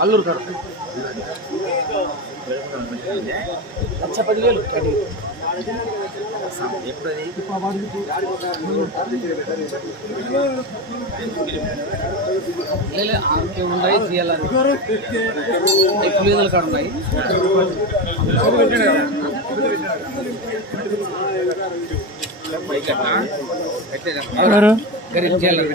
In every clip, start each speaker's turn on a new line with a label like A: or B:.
A: అల్లూరు కాడ. లక్ష పదివేలు ఉన్నాయి చేయాలని కాడ ఉన్నాయి గరీబ్ చేయాలని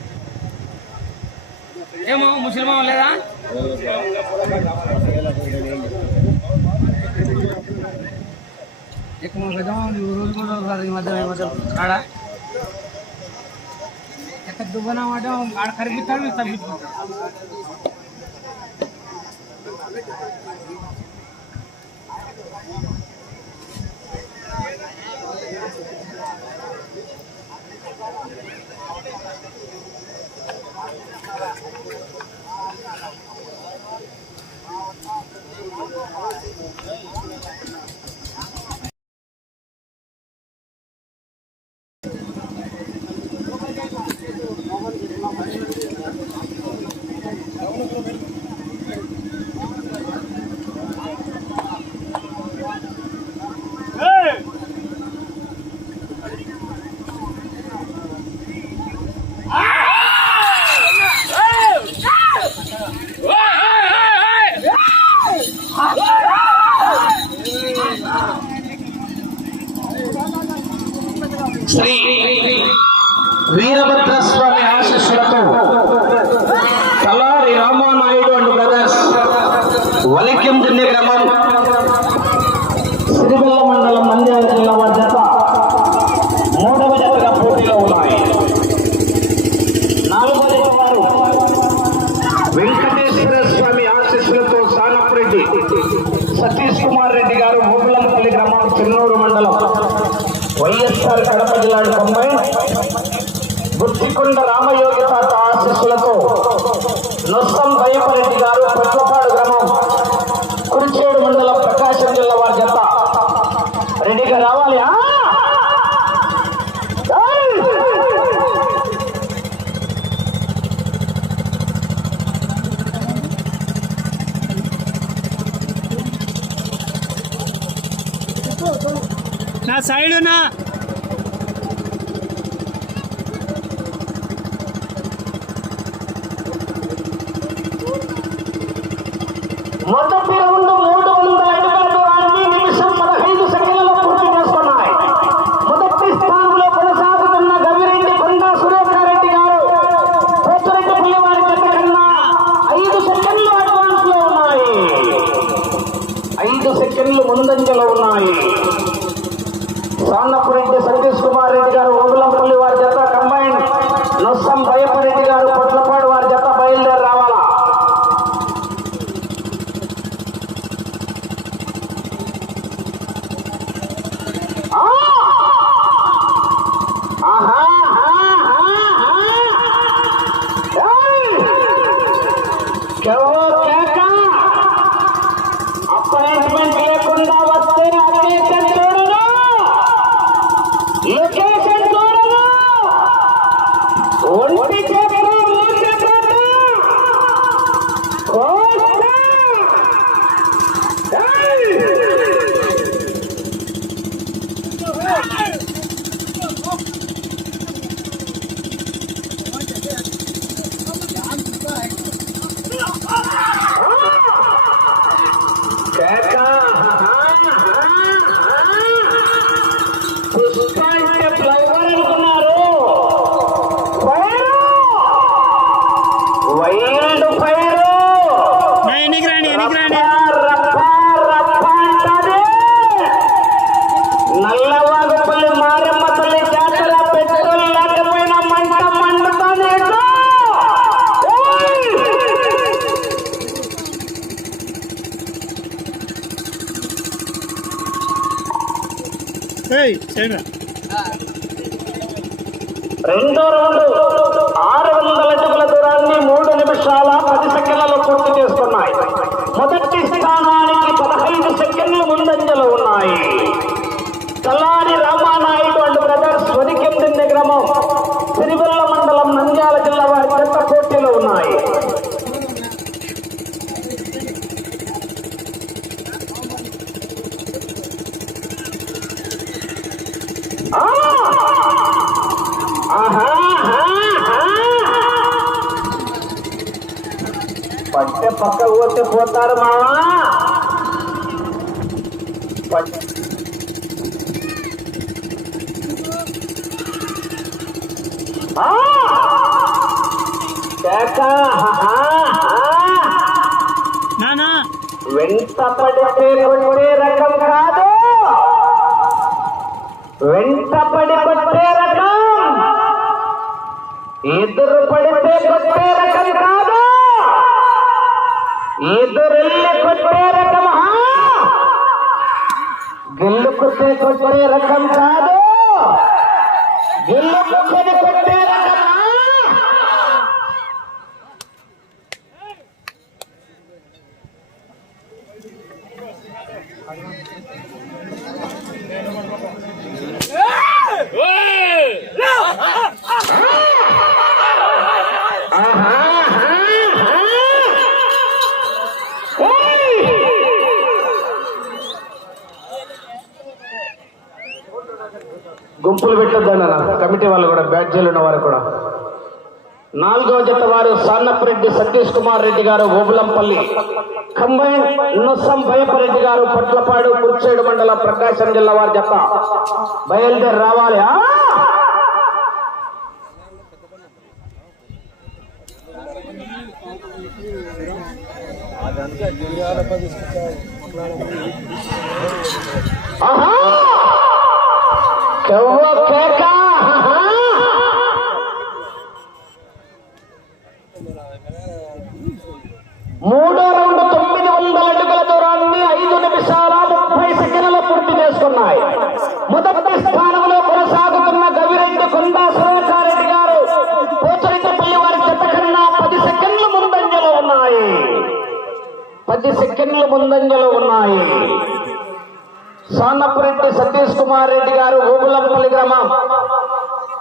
A: ఏమో ముసలిమా లేదా? ఎక్కువ రోజు కూడా ఒకసారి ఈ మధ్య మధ్య ఆడ? ఎక్కడ దువ్వన మాట ఆడ కరిగిస్తాడు మీరు
B: శ్రీ వీరభద్ర స్వామి ఆశీస్సులతో తలారి రామానాయుడు అండ్ బ్రదర్స్ వలిక్యం దిన్య గ్రామం సిరిబెల్ల మండలం నంద్యాల జిల్లా వారి జత మూడవ జతగా పోటీలో ఉన్నాయి నాలుగవ జత వారు వెంకటేశ్వర స్వామి ఆశీస్సులతో సానపురెడ్డి సతీష్ కుమార్ రెడ్డి గారు మూగులంపల్లి గ్రామం చెన్నూరు మండలం వైఎస్ఆర్ కడప జిల్లా తొంభై బుద్ధికొండ రామయోగి తాత ఆశీస్సులతో నొస్సం భయపరెడ్డి గారు పెట్లపాడు గ్రామం కురిచేడు మండలం ప్రకాశం జిల్లా వారి జత రెడీగా రావాలి ఆ? ఏయ్!
C: సైడున?
B: మొదటి రౌండ్ మూడు వందల అడుగుల దూరాన్ని నిమిషం పదహైదు సెకండ్లలో పూర్తి చేసుకున్నాయి. మొదటి స్థానంలో కొనసాగుతున్న గవిరెడ్డి కొండ సురేఖారెడ్డి గారు. పోతురెడ్డి జత కన్నా ఐదు సెకండ్లు అడ్వాన్స్లో ఉన్నాయి. ఐదు సెకండ్లు ముందంజలో ఉన్నాయి. సాన్నపురెడ్డి సతీష్ కుమార్ రెడ్డి గారు ఏయ్
C: రెండో రౌండ్
B: ఆరు వందల అడుగుల దూరాన్ని మూడు నిమిషాల పది సెకండ్లలో పూర్తి చేస్తున్నాయి. మొదటి స్థానానికి పదహైదు సెకండ్లు ముందంజలో ఉన్నాయి. కల్లారి రామ అండ్ బ్రదర్స్ వదికెందింది గ్రామం సిరివెల్ల మండలం నంద్యాల జిల్లా వారి చెత్త పోటీలో ఉన్నాయి ఆ! ఆహా, ఆహా, ఆహా. పట్టె పక్క పోతే పోతారు మావా? వెంట రకం కాదు. వెంట పడి కొట్టే రకం. ఎదురు పడితే కొట్టే రకం ఎదురెళ్ళి కొట్టే రకం హా? కొట్టే రకం కాదు గెల్లుకుని కొట్టే రకం హా? ఆహా, ఆహా, ఆహా. ఓయ్! గుంపులు పెట్టొద్దన్న కమిటీ వాళ్ళు కూడా బ్యాడ్జీలు ఉన్న వారు కూడా నాలుగవ జత వారు సతీష్ కుమార్ రెడ్డి గారు ఓబులంపల్లి కంబైన్ నొస్సం భయపరెడ్డి గారు పట్లపాడు కుర్చేడు మండలం ప్రకాశం జిల్లా వారి జత బయలుదేరి రావాలి ఆహా! కేక! ఆహా! మూడో రౌండ్ తొమ్మిది వందల అడుగుల దూరాన్ని ఐదు నిమిషాల ముప్పై సెకండ్ల పూర్తి చేసుకున్నాయి మొదటి స్థానంలో కొనసాగుతున్న గవిరెడ్డి కొండా సురేఖారెడ్డి గారు పోచరితపల్లి వారి చెత్త కన్నా పది సెకండ్లు ముందంజలో ఉన్నాయి పది సెకండ్లు ముందంజలో ఉన్నాయి. సాన్నపురెడ్డి సతీష్ కుమార్ రెడ్డి గారు ఓబులంపల్లి గ్రామం.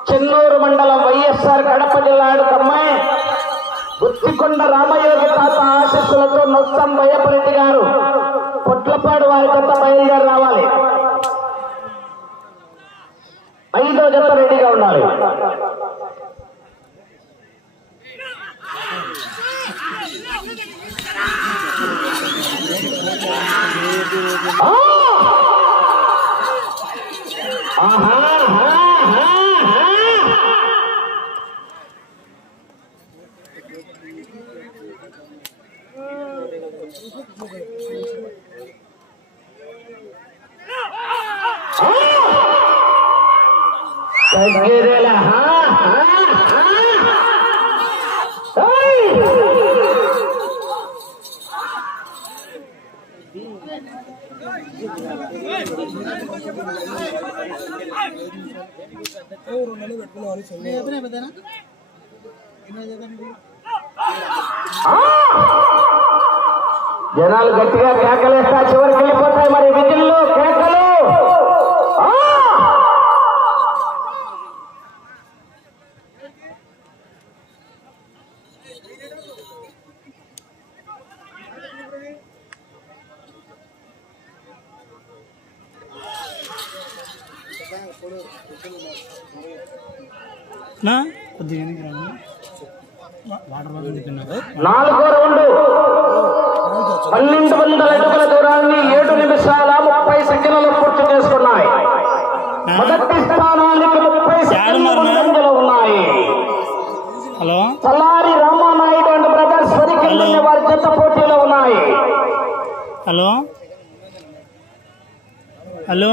B: చెన్నూరు మండలం వైఎస్ఆర్ కడప జిల్లా కమ్మాయి గుత్తికొండ రామయోగి తాత ఆశస్సులతో నొత్తం వయ్యపరెడ్డి గారు పొట్లపాడు వారి కొత్త బయలుదేరి రావాలి. ఐదో జత రెడీగా ఉండాలి. ఆ! ఆహా, జనాలు గట్టిగా కేకలేస్తా చివరికి వెళ్ళిపోతాయి మరి విజిల్లు కేకలు. ఆ!
C: నా? కొద్దిగా
B: నాలుగో రౌండ్. పన్నెండు వందల అడుగుల దూరాన్ని ఏడు నిమిషాల ముప్పై సెకండ్లు పూర్తి చేసుకున్నాయి. మొదటి స్థానానికి ముప్పై సెకండ్లు ఉన్నాయి.
C: హలో?
B: చల్లారి రామానాయుడు అండ్ బ్రదర్స్ వరికెళ్ళిన వారి జత పోటీలో ఉన్నాయి.
C: హలో? హలో?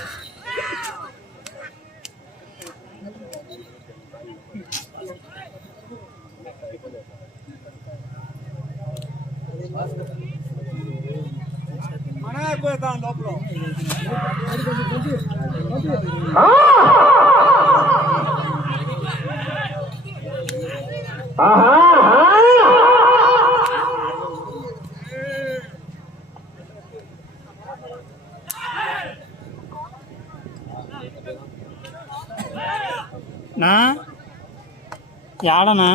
C: యాడనా?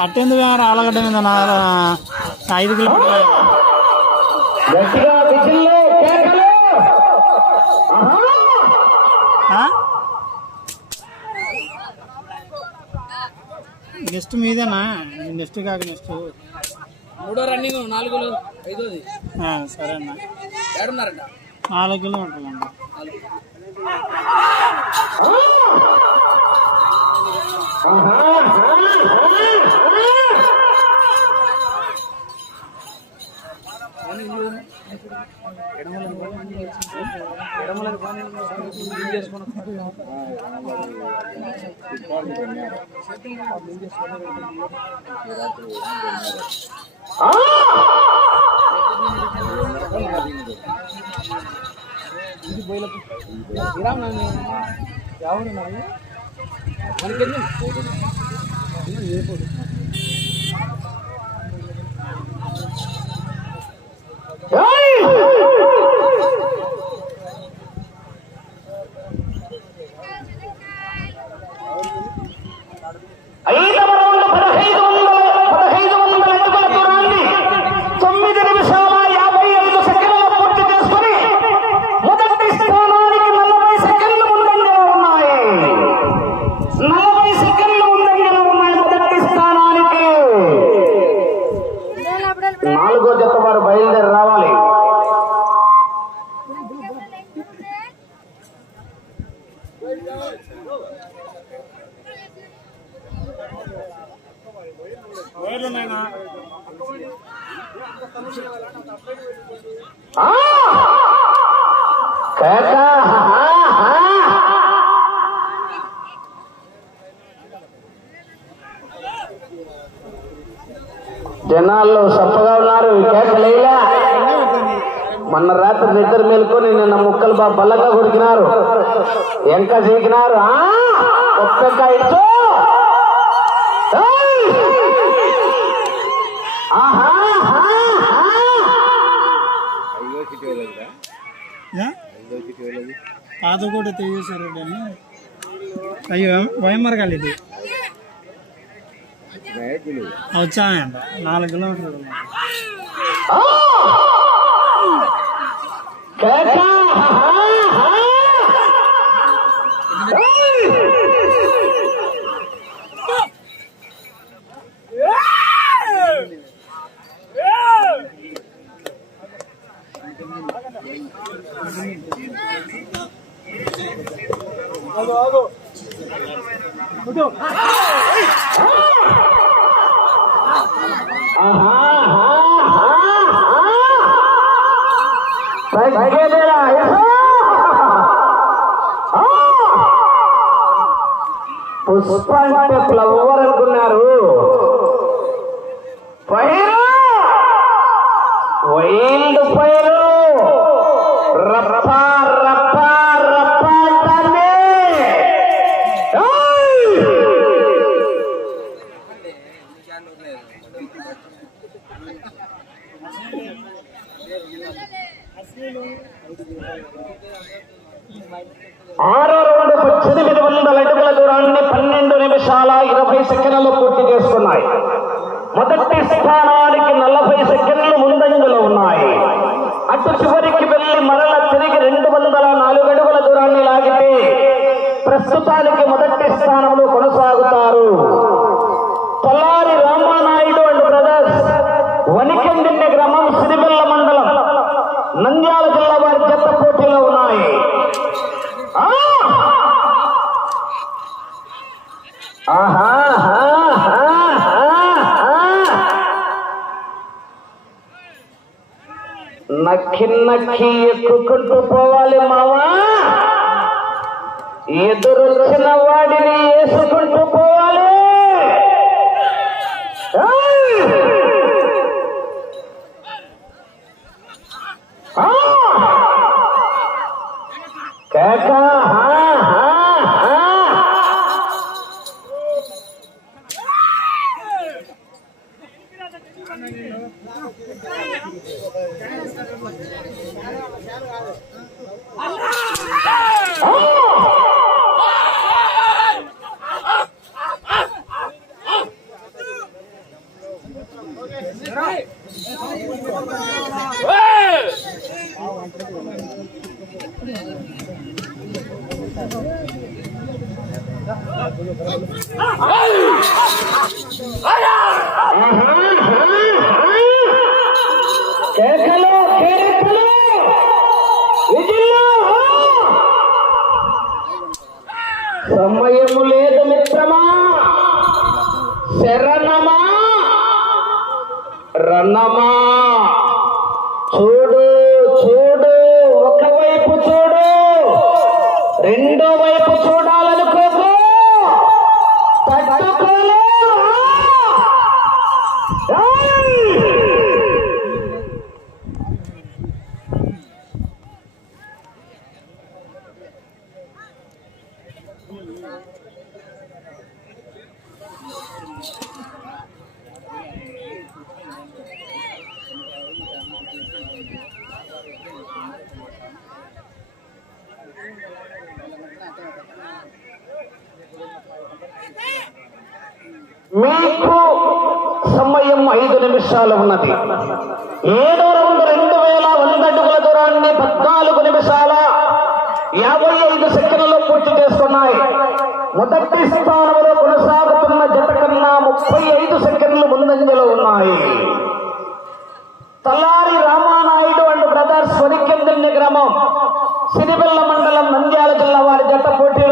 C: అట్టెందుకు ఆలగడ్డ మీద ఐదు కిలోమీటర్లు? నెక్స్ట్ మీదేనా? నెక్స్ట్ కాక నెక్స్ట్.
A: మూడో రన్నింగ్ నాలుగు ఐదోది.
C: ఆ, సరే అన్న నాలుగు కిలోమీటర్లు అండి Ah!
A: నాలుగు
B: ఆ!
A: శ్రీరామనవమి ఎవరు నాది మనకెందు
B: మేల్కొని నిన్న ముక్కలు బా బల్లగా కొరికినారు. ఎంక చీకినారు. ఆ! ఒక్కొక్క ఇచ్చు?
C: పాత కూడా అని అయ్యో వైమరగాలి ఇది వచ్చాయంట. నాలుగు కిలోమీటర్లు. ఉన్నాయి.
B: ఆ! కేక! ఆహా, ఆహా! ఏయ్! ఆహా, ఆహా, ఆహా! తగ్గేదేరా, యహో! ఆ! పుష్ప అంటే ఫ్లవర్ అనుకున్నారు ఆరో రెండు పద్దెనిమిది వందల అడుగుల దూరాన్ని పన్నెండు నిమిషాల ఇరవై సెకండ్లు పూర్తి చేసుకున్నాయి మొదటి స్థానానికి నలభై సెకండ్లు ముందంజలో ఉన్నాయి. అటు చివరికి వెళ్ళి మరల తిరిగి రెండు వందల నాలుగు అడుగుల దూరాన్ని లాగితే ప్రస్తుతానికి మొదటి స్థానంలో కొనసాగుతారు. తలారి రామానాయుడు అండ్ బ్రదర్స్ వనికందిండి గ్రామం సిరిబెల్ల మండలం నంద్యాల జిల్లా వారి జత పోటీలో ఉన్నాయి ఆ! ఆహా, ఆహా, ఆహా. నక్కి నక్కి ఎక్కుకుంటూ పోవాలి మావా? ఎదురొచ్చిన వాడిని వేసుకుంటూ పోవాలి. యాభై ఐదు సెకండ్లలో పూర్తి చేసుకున్నాయి. మొదటి స్థానంలో కొనసాగుతున్న జత కన్నా ముప్పై ఐదు సెకండ్లు ముందంజలో ఉన్నాయి. తల్లారి రామానాయుడు అండ్ బ్రదర్స్ వరికెందుని గ్రామం సిరిబెల్ల మండలం నంద్యాల జిల్లా వారి జత పోటీ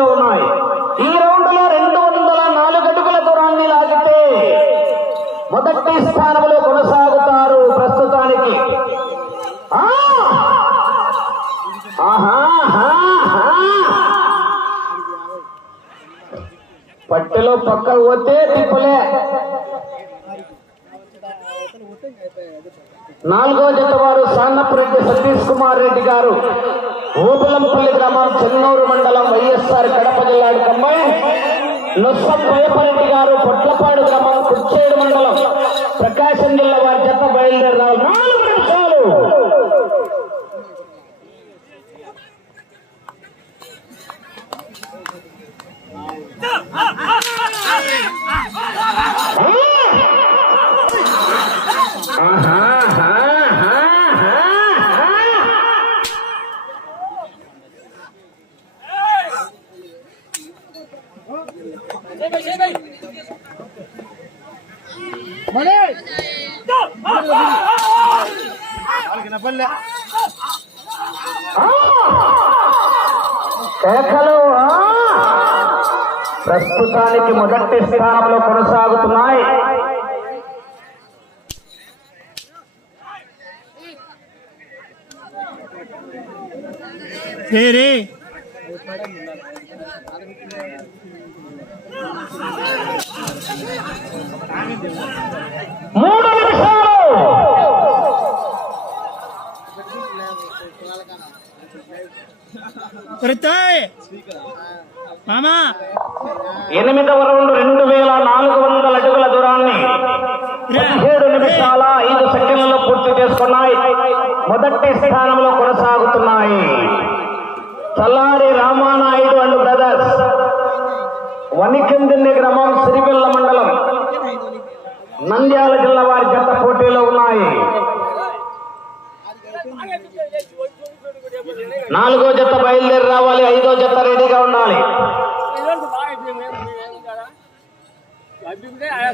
B: పక్కకు పోతే తిప్పలే. నాలుగో జత వారు సాన్నపురెడ్డి సతీష్ కుమార్ రెడ్డి గారు. ఓబులంపల్లి గ్రామం చెన్నూరు మండలం వైఎస్ఆర్ కడప జిల్లా కమ్మాయి నొస్సం బోయపరెడ్డి గారు పొట్లపాడు గ్రామం కుచ్చేడు మండలం. ప్రకాశం జిల్లా వారి జత బయలుదేరారు నాలుగు నిమిషాలు ఆహా, ఆహా, ఆహా. కేకలు! ప్రస్తుతానికి మొదటి స్థానంలో కొనసాగుతున్నాయి.
C: రే?
B: మూడు నిమిషాలు
C: మామా!
B: ఎనిమిదవ రౌండ్ రెండు వేల నాలుగు వందల అడుగుల దూరాన్ని పదిహేడు నిమిషాల ఐదు సెకండ్లలో పూర్తి చేసుకున్నాయి. మొదటి స్థానంలో కొనసాగుతున్నాయి. చల్లారి రామానాయుడు అండ్ బ్రదర్స్ వనికందిన్ని గ్రామం సిరివెల్ల మండలం నంద్యాల జిల్లా వారి జత పోటీలో ఉన్నాయి. నాలుగో జత బయలుదేరి రావాలి ఐదో జత రెడీగా ఉండాలి.
A: అభిప్రాయ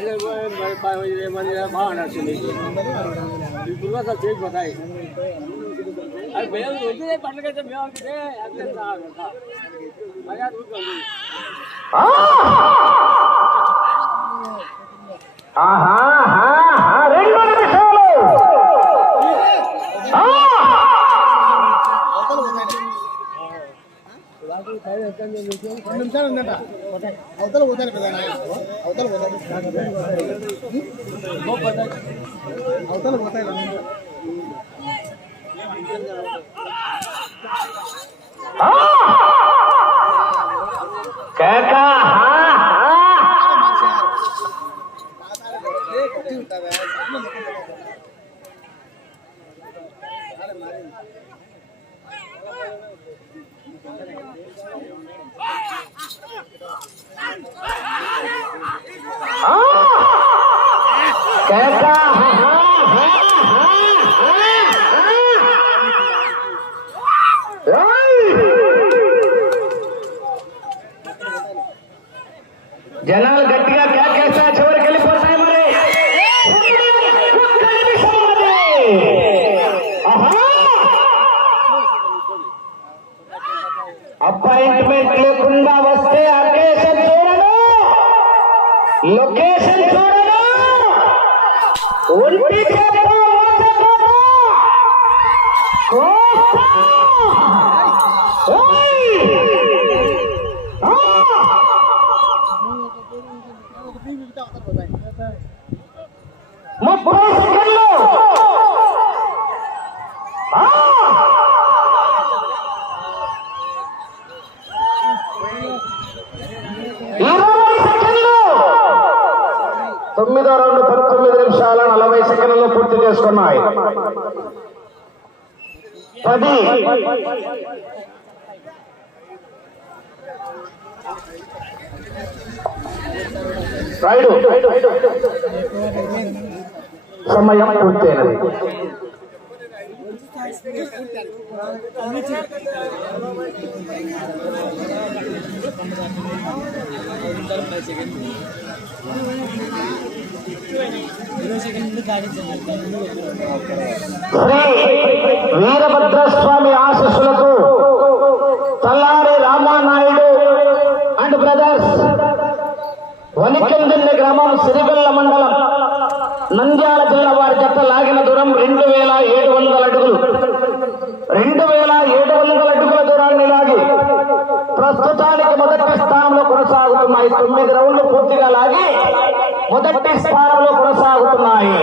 B: రెండు నిమిషాలు
D: ఉందంట అవతల పోతాను కదా. అవతల పోతాను అవతల పోతాయి
B: Bobby. రైడు సమయం పూర్తయినది సెకండ్ వీరభద్రస్వామి ఆశస్సులకు తల్లారి రామానాయుడు అండ్ బ్రదర్స్ వనికందిండి గ్రామం సిరిగొల్ల మండలం నంద్యాల జిల్లా వారి చెత్త లాగిన దూరం రెండు వేల మొదటి స్థానంలో కొనసాగుతున్నాయి